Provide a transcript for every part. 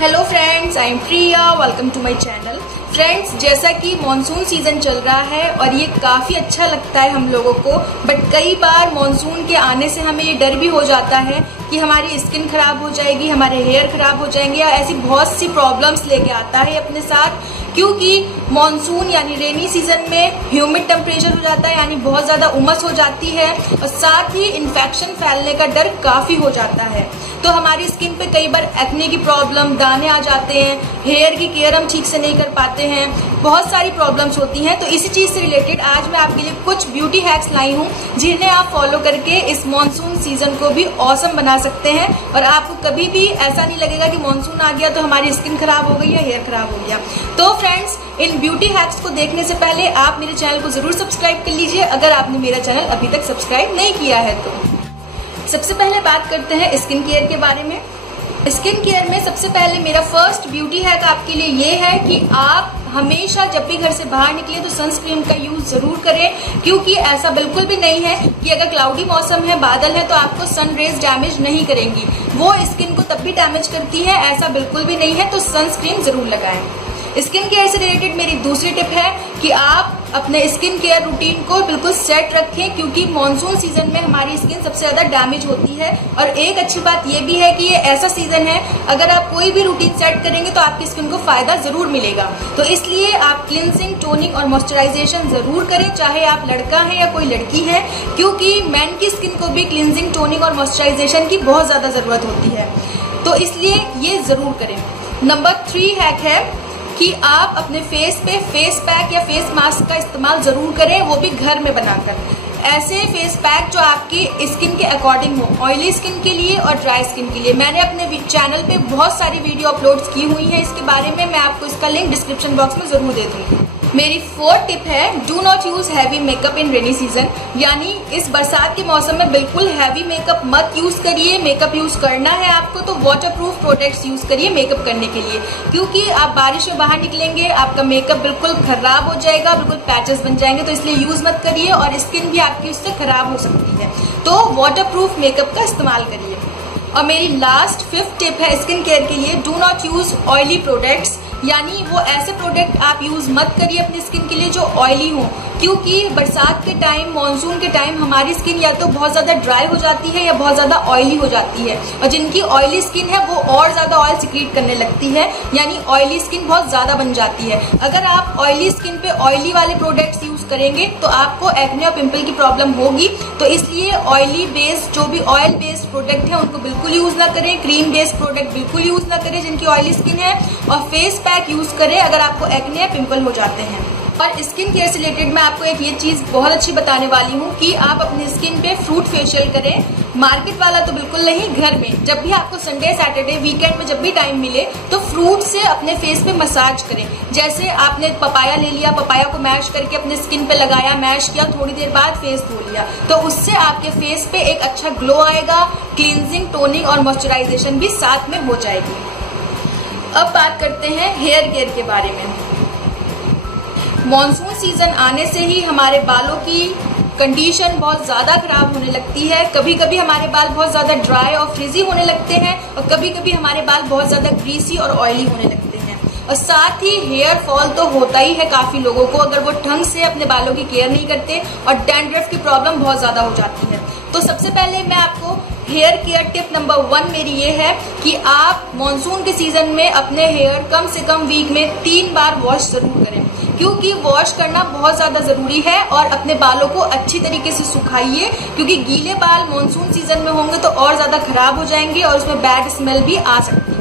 Hello friends, I am Priya, welcome to my channel. Friends, जैसा कि monsoon season चल रहा है और ये काफी अच्छा लगता है हम लोगों को, बट कई बार मॉनसून के आने से हमें ये डर भी हो जाता है कि हमारी स्किन खराब हो जाएगी, हमारे हेयर खराब हो जाएंगे, या ऐसी बहुत सी प्रॉब्लम्स लेके आता है अपने साथ। क्योंकि मॉनसून यानी रेनी सीजन में ह्यूमिड टेम्परेचर हो जाता है, यानी बहुत ज्यादा उमस हो जाती है और साथ ही इन्फेक्शन फैलने का डर काफी हो जाता है। तो हमारी स्किन पे कई बार एक्ने की प्रॉब्लम, दाने आ जाते हैं, हेयर की केयर हम ठीक से नहीं कर पाते हैं, बहुत सारी प्रॉब्लम्स होती हैं। तो इसी चीज से रिलेटेड आज मैं आपके लिए कुछ ब्यूटी हैक्स लाई हूँ जिन्हें आप फॉलो करके इस मॉनसून सीजन को भी ऑसम बना सकते हैं और आपको कभी भी ऐसा नहीं लगेगा कि मॉनसून आ गया तो हमारी स्किन खराब हो गई या हेयर खराब हो गया। तो फ्रेंड्स, इन ब्यूटी हैक्स को देखने से पहले आप मेरे चैनल को जरूर सब्सक्राइब कर लीजिए अगर आपने मेरा चैनल अभी तक सब्सक्राइब नहीं किया है तो। सबसे पहले बात करते हैं स्किन केयर के बारे में। स्किन केयर में सबसे पहले मेरा फर्स्ट ब्यूटी हैक आपके लिए ये है कि आप हमेशा जब भी घर से बाहर निकले तो सनस्क्रीन का यूज जरूर करें, क्योंकि ऐसा बिल्कुल भी नहीं है कि अगर क्लाउडी मौसम है, बादल है, तो आपको सन रेज डैमेज नहीं करेंगी। वो स्किन को तब भी डैमेज करती है, ऐसा बिल्कुल भी नहीं है। तो सनस्क्रीन जरूर लगाएं। स्किन केयर से रिलेटेड मेरी दूसरी टिप है कि आप अपने स्किन केयर रूटीन को बिल्कुल सेट रखें, क्योंकि मॉनसून सीजन में हमारी स्किन सबसे ज्यादा डैमेज होती है। और एक अच्छी बात यह भी है कि ये ऐसा सीजन है, अगर आप कोई भी रूटीन सेट करेंगे तो आपकी स्किन को फायदा जरूर मिलेगा। तो इसलिए आप क्लिनजिंग, टोनिंग और मॉइस्चराइजेशन जरूर करें, चाहे आप लड़का है या कोई लड़की है, क्योंकि मैन की स्किन को भी क्लिनजिंग, टोनिंग और मॉइस्चराइजेशन की बहुत ज्यादा जरूरत होती है। तो इसलिए ये जरूर करें। नंबर 3 हैक है कि आप अपने फेस पे फेस पैक या फेस मास्क का इस्तेमाल जरूर करें, वो भी घर में बनाकर। ऐसे फेस पैक जो आपकी स्किन के अकॉर्डिंग हो, ऑयली स्किन के लिए और ड्राई स्किन के लिए। मैंने अपने चैनल पे बहुत सारी वीडियो अपलोड की हुई है इसके बारे में, मैं आपको इसका लिंक डिस्क्रिप्शन बॉक्स में जरूर दे दूंगी। मेरी 4th टिप है, do not use heavy makeup in rainy season. यानी इस बरसात के मौसम में बिल्कुल हैवी मेकअप मत यूज करिए। मेकअप यूज करना है आपको तो वाटरप्रूफ प्रोडक्ट्स यूज करिए मेकअप करने के लिए, क्योंकि आप बारिश में बाहर निकलेंगे, आपका मेकअप बिल्कुल खराब हो जाएगा, बिल्कुल पैचेस बन जाएंगे। तो इसलिए यूज मत करिए और स्किन भी आपकी उससे खराब हो सकती है। तो वाटरप्रूफ मेकअप का इस्तेमाल करिए। और मेरी लास्ट 5th टिप है स्किन केयर के लिए, do not use oily products. यानी वो ऐसे प्रोडक्ट आप यूज मत करिए अपनी स्किन के लिए जो ऑयली हो, क्योंकि बरसात के टाइम, मानसून के टाइम हमारी स्किन या तो बहुत ज्यादा ड्राई हो जाती है या बहुत ज्यादा ऑयली हो जाती है। और जिनकी ऑयली स्किन है वो और ज्यादा ऑयल सिक्रीट करने लगती है, यानी ऑयली स्किन बहुत ज्यादा बन जाती है। अगर आप ऑयली स्किन पे ऑयली वाले प्रोडक्ट्स यूज करेंगे तो आपको एक्ने और पिंपल की प्रॉब्लम होगी। तो इसलिए ऑयली बेस्ड, जो भी ऑयल बेस्ड प्रोडक्ट है उनको बिल्कुल यूज ना करें। क्रीम बेस्ड प्रोडक्ट बिल्कुल यूज ना करें जिनकी ऑयली स्किन है, और फेस पैक यूज करें अगर आपको एक्ने या पिंपल हो जाते हैं। और स्किन केयर से रिलेटेड मैं आपको एक ये चीज बहुत अच्छी बताने वाली हूँ कि आप अपनी स्किन पे फ्रूट फेशियल करें। मार्केट वाला तो बिल्कुल नहीं, घर में जब भी आपको संडे, सैटरडे, वीकेंड में जब भी टाइम मिले तो फ्रूट से अपने फेस पे मसाज करें। जैसे आपने पपाया ले लिया, पपाया को मैश करके अपने स्किन पे लगाया, मैश किया, थोड़ी देर बाद फेस धो लिया, तो उससे आपके फेस पे एक अच्छा ग्लो आएगा, क्लींजिंग, टोनिंग और मॉइस्चराइजेशन भी साथ में हो जाएगी। अब बात करते हैं हेयर केयर के बारे में। मॉनसून सीजन आने से ही हमारे बालों की कंडीशन बहुत ज्यादा खराब होने लगती है। कभी कभी हमारे बाल बहुत ज्यादा ड्राई और फ्रिजी होने लगते हैं और कभी कभी हमारे बाल बहुत ज्यादा ग्रीसी और ऑयली होने लगते हैं। और साथ ही हेयर फॉल तो होता ही है काफी लोगों को अगर वो ढंग से अपने बालों की केयर नहीं करते, और डैंड्रफ की प्रॉब्लम बहुत ज्यादा हो जाती है। तो सबसे पहले मैं आपको हेयर केयर टिप नंबर 1 मेरी ये है कि आप मॉनसून के सीजन में अपने हेयर कम से कम वीक में 3 बार वॉश जरूर करें, क्योंकि वॉश करना बहुत ज्यादा जरूरी है। और अपने बालों को अच्छी तरीके से सुखाइए, क्योंकि गीले बाल मॉनसून सीजन में होंगे तो और ज्यादा खराब हो जाएंगे और उसमें बैड स्मेल भी आ सकती है।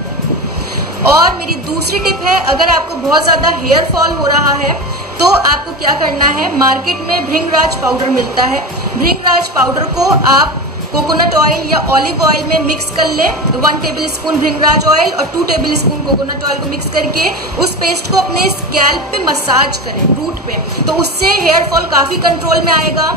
और मेरी दूसरी टिप है, अगर आपको बहुत ज्यादा हेयर फॉल हो रहा है तो आपको क्या करना है, मार्केट में भृंगराज पाउडर मिलता है। भृंगराज पाउडर को आप कोकोनट ऑयल या ऑलिव ऑयल में मिक्स कर लें। 1 टेबल स्पून भृंगराज ऑयल और 2 टेबल स्पून कोकोनट ऑयल को मिक्स करके उस पेस्ट को अपने स्कैल्प पे मसाज करें, रूट पे, तो उससे हेयर फॉल काफी कंट्रोल में आएगा।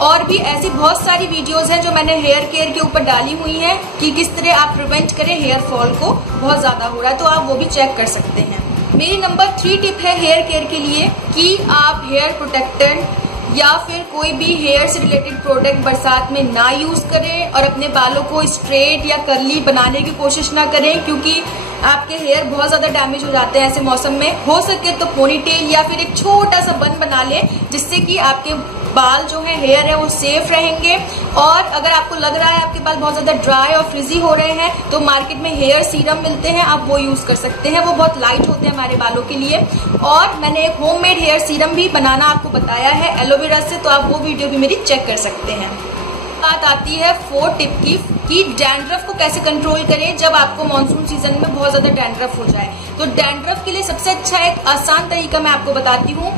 और भी ऐसी बहुत सारी वीडियोस हैं जो मैंने हेयर केयर के ऊपर डाली हुई हैं कि किस तरह आप प्रिवेंट करें हेयर फॉल को, बहुत ज्यादा हो रहा है तो आप वो भी चेक कर सकते हैं। मेरी नंबर 3 टिप है हेयर केयर के लिए कि आप हेयर प्रोटेक्टर या फिर कोई भी हेयर से रिलेटेड प्रोडक्ट बरसात में ना यूज करें और अपने बालों को स्ट्रेट या कर्ली बनाने की कोशिश ना करें, क्योंकि आपके हेयर बहुत ज्यादा डैमेज हो जाते हैं ऐसे मौसम में। हो सके तो पोनीटेल या फिर एक छोटा सा बन बना लें, जिससे कि आपके बाल जो है, हेयर है, वो सेफ रहेंगे। और अगर आपको लग रहा है आपके बाल बहुत ज्यादा ड्राई और फ्रिजी हो रहे हैं तो मार्केट में हेयर सीरम मिलते हैं, आप वो यूज कर सकते हैं। वो बहुत लाइट होते हैं हमारे बालों के लिए। और मैंने एक होममेड हेयर सीरम भी बनाना आपको बताया है एलोवेरा से, तो आप वो वीडियो भी मेरी चेक कर सकते हैं। बात आती है 4 टिप की कि डैंड्रफ को कैसे कंट्रोल करें जब आपको मानसून सीजन में बहुत ज्यादा डैंड्रफ हो जाए। तो डैंड्रफ के लिए सबसे अच्छा एक आसान तरीका मैं आपको बताती हूँ।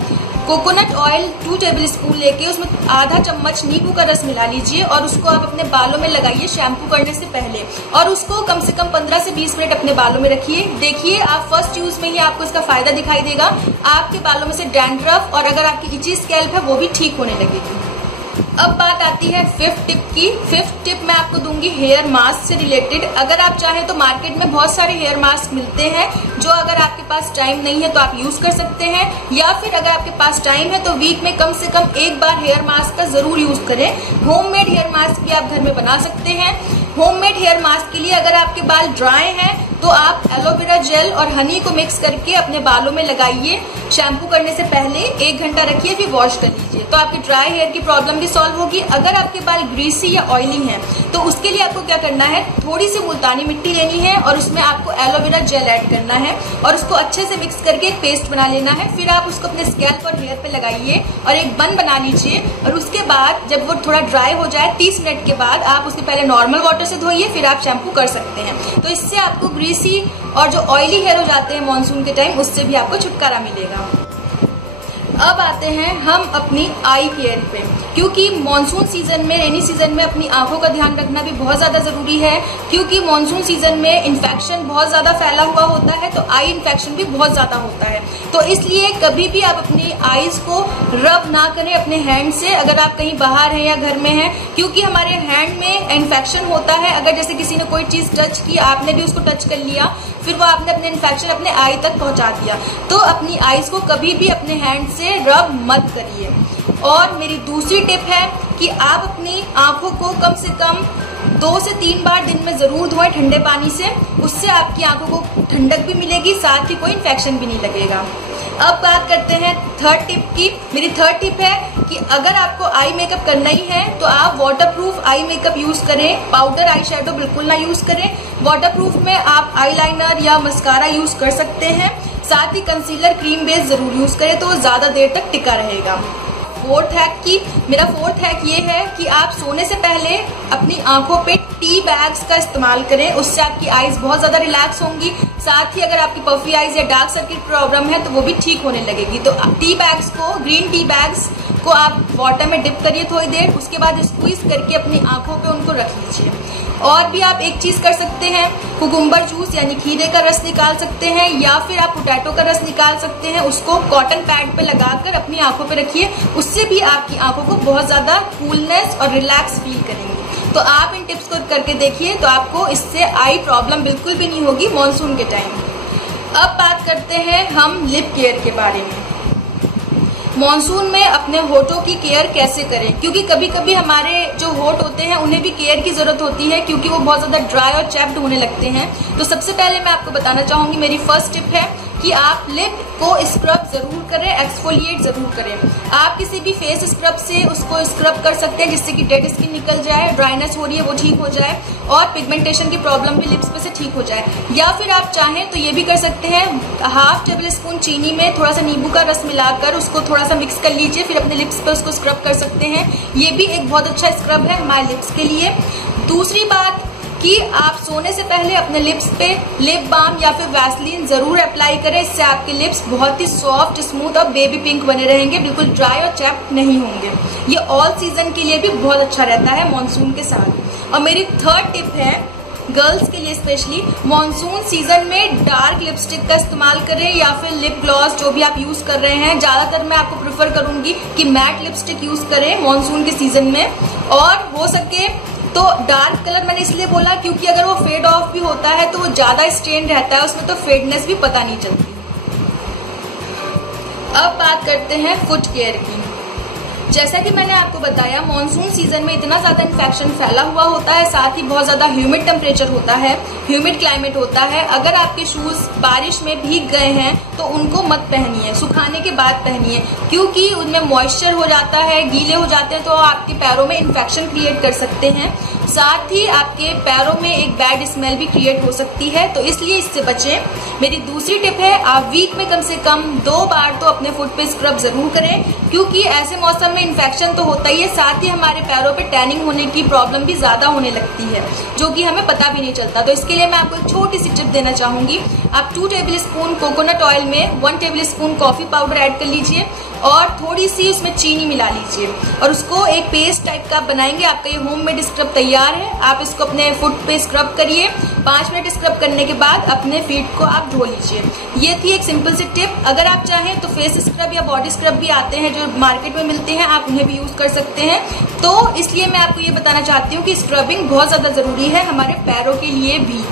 कोकोनट ऑयल 2 टेबल स्पून लेके उसमें आधा चम्मच नींबू का रस मिला लीजिए और उसको आप अपने बालों में लगाइए शैम्पू करने से पहले, और उसको कम से कम 15 से 20 मिनट अपने बालों में रखिए। देखिए आप फर्स्ट यूज में ही आपको इसका फायदा दिखाई देगा। आपके बालों में से डैंड्रफ और अगर आपकी इची स्कैल्प है वो भी ठीक होने लगेगी। अब बात आती है 5th टिप की। 5th टिप मैं आपको दूंगी हेयर मास्क से रिलेटेड। अगर आप चाहें तो मार्केट में बहुत सारे हेयर मास्क मिलते हैं, जो अगर आपके पास टाइम नहीं है तो आप यूज कर सकते हैं, या फिर अगर आपके पास टाइम है तो वीक में कम से कम एक बार हेयर मास्क का जरूर यूज करें। होममेड हेयर मास्क भी आप घर में बना सकते हैं। होममेड हेयर मास्क के लिए अगर आपके बाल ड्राई हैं तो आप एलोवेरा जेल और हनी को मिक्स करके अपने बालों में लगाइए। शैम्पू करने से पहले 1 घंटा रखिए, फिर वॉश कर लीजिए, तो आपकी ड्राई हेयर की प्रॉब्लम भी सॉल्व होगी। अगर आपके बाल ग्रीसी या ऑयली हैं तो उसके लिए आपको क्या करना है, थोड़ी सी मुल्तानी मिट्टी लेनी है और उसमें आपको एलोवेरा जेल ऐड करना है और उसको अच्छे से मिक्स करके एक पेस्ट बना लेना है। फिर आप उसको अपने स्कैल्प और हेयर पे लगाइए और एक बन बना लीजिए। और उसके बाद जब वो थोड़ा ड्राई हो जाए 30 मिनट के बाद आप उसके पहले नॉर्मल वाटर से धोइए, फिर आप शैम्पू कर सकते हैं। तो इससे आपको ग्रीसी और जो ऑयली हेयर हो जाते हैं मानसून के टाइम, उससे भी आपको छुटकारा मिलेगा। अब आते हैं हम अपनी आई केयर पे, क्योंकि मानसून सीजन में, रेनी सीजन में अपनी आंखों का ध्यान रखना भी बहुत ज्यादा जरूरी है, क्योंकि मानसून सीजन में इन्फेक्शन बहुत ज्यादा फैला हुआ होता है, तो आई इन्फेक्शन भी बहुत ज्यादा होता है। तो इसलिए कभी भी आप अपनी आईज को रब ना करें अपने हैंड से, अगर आप कहीं बाहर हैं या घर में हैं, क्योंकि हमारे हैंड में इन्फेक्शन होता है। अगर जैसे किसी ने कोई चीज टच की, आपने भी उसको टच कर लिया, फिर वो आपने अपने इन्फेक्शन अपने आई तक पहुंचा दिया। तो अपनी आईज को कभी भी अपने हैंड से रब मत करिए। और मेरी दूसरी टिप है कि आप अपनी आंखों को कम से कम 2 से 3 बार दिन में जरूर धोएं ठंडे पानी से। उससे आपकी आंखों को ठंडक भी मिलेगी, साथ ही कोई इन्फेक्शन भी नहीं लगेगा। अब बात करते हैं 3rd टिप की। मेरी 3rd टिप है कि अगर आपको आई मेकअप करना ही है तो आप वाटरप्रूफ आई मेकअप यूज करें। पाउडर आई शेडो बिल्कुल ना यूज करें। वाटरप्रूफ में आप आईलाइनर या मस्कारा यूज कर सकते हैं। साथ ही कंसीलर क्रीम बेस जरूर यूज करें, तो वो ज्यादा देर तक टिका रहेगा। 4th हैक की, मेरा 4th हैक ये है कि आप सोने से पहले अपनी आंखों पे टी बैग्स का इस्तेमाल करें। उससे आपकी आईज बहुत ज्यादा रिलैक्स होंगी। साथ ही अगर आपकी पफी आईज या डार्क सर्किट प्रॉब्लम है तो वो भी ठीक होने लगेगी। तो टी बैग्स को, ग्रीन टी बैग्स को आप वाटर में डिप करिए थोड़ी देर, उसके बाद स्क्वीज करके अपनी आंखों पे उनको रख लीजिए। और भी आप एक चीज कर सकते हैं, कुकुम्बर जूस यानी खीरे का रस निकाल सकते हैं, या फिर आप पोटैटो का रस निकाल सकते हैं। उसको कॉटन पैड पे लगाकर अपनी आंखों पे रखिए, उससे भी आपकी आंखों को बहुत ज्यादा कूलनेस और रिलैक्स फील करेंगे। तो आप इन टिप्स को करके देखिए, तो आपको इससे आई प्रॉब्लम बिल्कुल भी नहीं होगी मानसून के टाइम। अब बात करते हैं हम लिप केयर के बारे में। मानसून में अपने होठों की केयर कैसे करें, क्योंकि कभी कभी हमारे जो होठ होते हैं उन्हें भी केयर की जरूरत होती है, क्योंकि वो बहुत ज्यादा ड्राई और चैप्ड होने लगते हैं। तो सबसे पहले मैं आपको बताना चाहूंगी, मेरी 1st टिप है कि आप लिप को स्क्रब जरूर करें, एक्सफोलिएट जरूर करें। आप किसी भी फेस स्क्रब से उसको स्क्रब कर सकते हैं, जिससे कि डेड स्किन निकल जाए, ड्राइनेस हो रही है वो ठीक हो जाए, और पिगमेंटेशन की प्रॉब्लम भी लिप्स पे से ठीक हो जाए। या फिर आप चाहें तो ये भी कर सकते हैं, 1/2 टेबल स्पून चीनी में थोड़ा सा नींबू का रस मिलाकर उसको थोड़ा सा मिक्स कर लीजिए, फिर अपने लिप्स पे उसको स्क्रब कर सकते हैं। ये भी एक बहुत अच्छा स्क्रब है हमारे लिप्स के लिए। दूसरी बात कि आप सोने से पहले अपने लिप्स पे लिप बाम या फिर वैसलीन जरूर अप्लाई करें। इससे आपके लिप्स बहुत ही सॉफ्ट, स्मूथ और बेबी पिंक बने रहेंगे, बिल्कुल ड्राई और चैप्ड नहीं होंगे। ये ऑल सीजन के लिए भी बहुत अच्छा रहता है मानसून के साथ। और मेरी 3rd टिप है गर्ल्स के लिए स्पेशली, मानसून सीजन में डार्क लिपस्टिक का इस्तेमाल करें या फिर लिप ग्लॉस, जो भी आप यूज कर रहे हैं। ज्यादातर मैं आपको प्रेफर करूंगी कि मैट लिपस्टिक यूज करें मानसून के सीजन में, और हो सके तो डार्क कलर मैंने इसलिए बोला क्योंकि अगर वो फेड ऑफ भी होता है तो वो ज्यादा स्टेन रहता है उसमें, तो फेडनेस भी पता नहीं चलती। अब बात करते हैं फुट केयर की। जैसा कि मैंने आपको बताया, मॉनसून सीजन में इतना ज्यादा इन्फेक्शन फैला हुआ होता है, साथ ही बहुत ज्यादा ह्यूमिड टेम्परेचर होता है, ह्यूमिड क्लाइमेट होता है। अगर आपके शूज बारिश में भीग गए हैं तो उनको मत पहनिए, सुखाने के बाद पहनिए, क्योंकि उनमें मॉइस्चर हो जाता है, गीले हो जाते हैं तो आपके पैरों में इन्फेक्शन क्रिएट कर सकते हैं। साथ ही आपके पैरों में एक बैड स्मेल भी क्रिएट हो सकती है, तो इसलिए इससे बचें। मेरी दूसरी टिप है, आप वीक में कम से कम 2 बार तो अपने फुट पे स्क्रब जरूर करें, क्योंकि ऐसे मौसम में इन्फेक्शन तो होता ही है, साथ ही हमारे पैरों पे टैनिंग होने की प्रॉब्लम भी ज्यादा होने लगती है, जो कि हमें पता भी नहीं चलता। तो इसके लिए मैं आपको एक छोटी सी टिप देना चाहूंगी। आप 2 टेबल स्पून कोकोनट ऑयल में 1 table spoon coffee powder add कर लीजिए और थोड़ी सी उसमें चीनी मिला लीजिए और उसको एक पेस्ट टाइप का बनाएंगे। आपका ये होममेड स्क्रब तैयार है। आप इसको अपने फुट पे स्क्रब करिए। 5 मिनट स्क्रब करने के बाद अपने फीट को आप धो लीजिए। ये थी एक सिंपल सी टिप। अगर आप चाहें तो फेस स्क्रब या बॉडी स्क्रब भी आते हैं जो मार्केट में मिलते हैं, आप उन्हें भी यूज कर सकते हैं। तो इसलिए मैं आपको ये बताना चाहती हूँ कि स्क्रबिंग बहुत ज्यादा जरूरी है हमारे पैरों के लिए भी।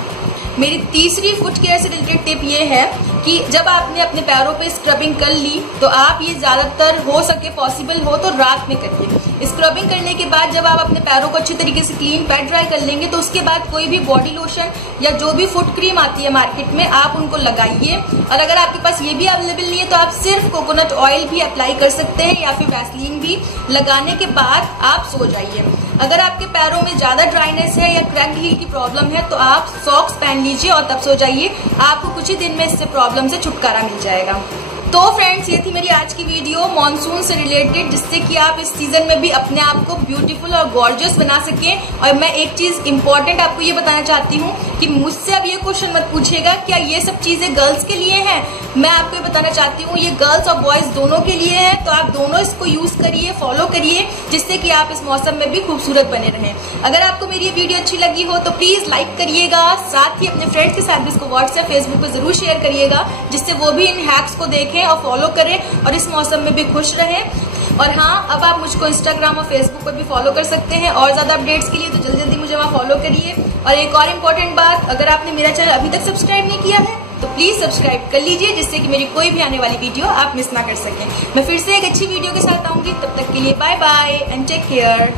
मेरी तीसरी फुट केयर से रिलेटेड टिप ये है कि जब आपने अपने पैरों पे स्क्रबिंग कर ली तो आप ये ज्यादातर हो सके पॉसिबल हो तो रात में करिए। स्क्रबिंग करने के बाद जब आप अपने पैरों को अच्छी तरीके से क्लीन पैड ड्राई कर लेंगे तो उसके बाद कोई भी बॉडी लोशन या जो भी फुट क्रीम आती है मार्केट में, आप उनको लगाइए। और अगर आपके पास ये भी अवेलेबल नहीं है तो आप सिर्फ कोकोनट ऑयल भी अप्लाई कर सकते हैं या फिर वैसलीन भी। लगाने के बाद आप सो जाइए। अगर आपके पैरों में ज्यादा ड्राइनेस है या क्रैक्ड हील की प्रॉब्लम है तो आप सॉक्स पहन लीजिए और तब सो जाइए। आपको कुछ ही दिन में इससे प्रॉब्लम से छुटकारा मिल जाएगा। तो फ्रेंड्स, ये थी मेरी आज की वीडियो मॉनसून से रिलेटेड, जिससे कि आप इस सीजन में भी अपने आप को ब्यूटीफुल और गॉर्जियस बना सकें। और मैं एक चीज इंपॉर्टेंट आपको ये बताना चाहती हूँ कि मुझसे अब ये क्वेश्चन मत पूछिएगा क्या ये सब चीजें गर्ल्स के लिए हैं। मैं आपको ये बताना चाहती हूँ ये गर्ल्स और बॉयज दोनों के लिए है। तो आप दोनों इसको यूज करिए, फॉलो करिए, जिससे कि आप इस मौसम में भी खूबसूरत बने रहें। अगर आपको मेरी ये वीडियो अच्छी लगी हो तो प्लीज लाइक करिएगा, साथ ही अपने फ्रेंड्स के साथ भी इसको व्हाट्सएप, फेसबुक पे जरूर शेयर करिएगा, जिससे वो भी इन हैक्स को देखें और फॉलो करें और इस मौसम में भी खुश रहें। और हाँ, अब आप मुझको इंस्टाग्राम और फेसबुक पर भी फॉलो कर सकते हैं और ज्यादा अपडेट्स के लिए तो जल्दी जल्दी मुझे वहाँ फॉलो करिए। और एक और इम्पोर्टेंट बात, अगर आपने मेरा चैनल अभी तक सब्सक्राइब नहीं किया है तो प्लीज सब्सक्राइब कर लीजिए, जिससे कि मेरी कोई भी आने वाली वीडियो आप मिस ना कर सकें। मैं फिर से एक अच्छी वीडियो के साथ आऊंगी, तब तक के लिए bye bye and take care.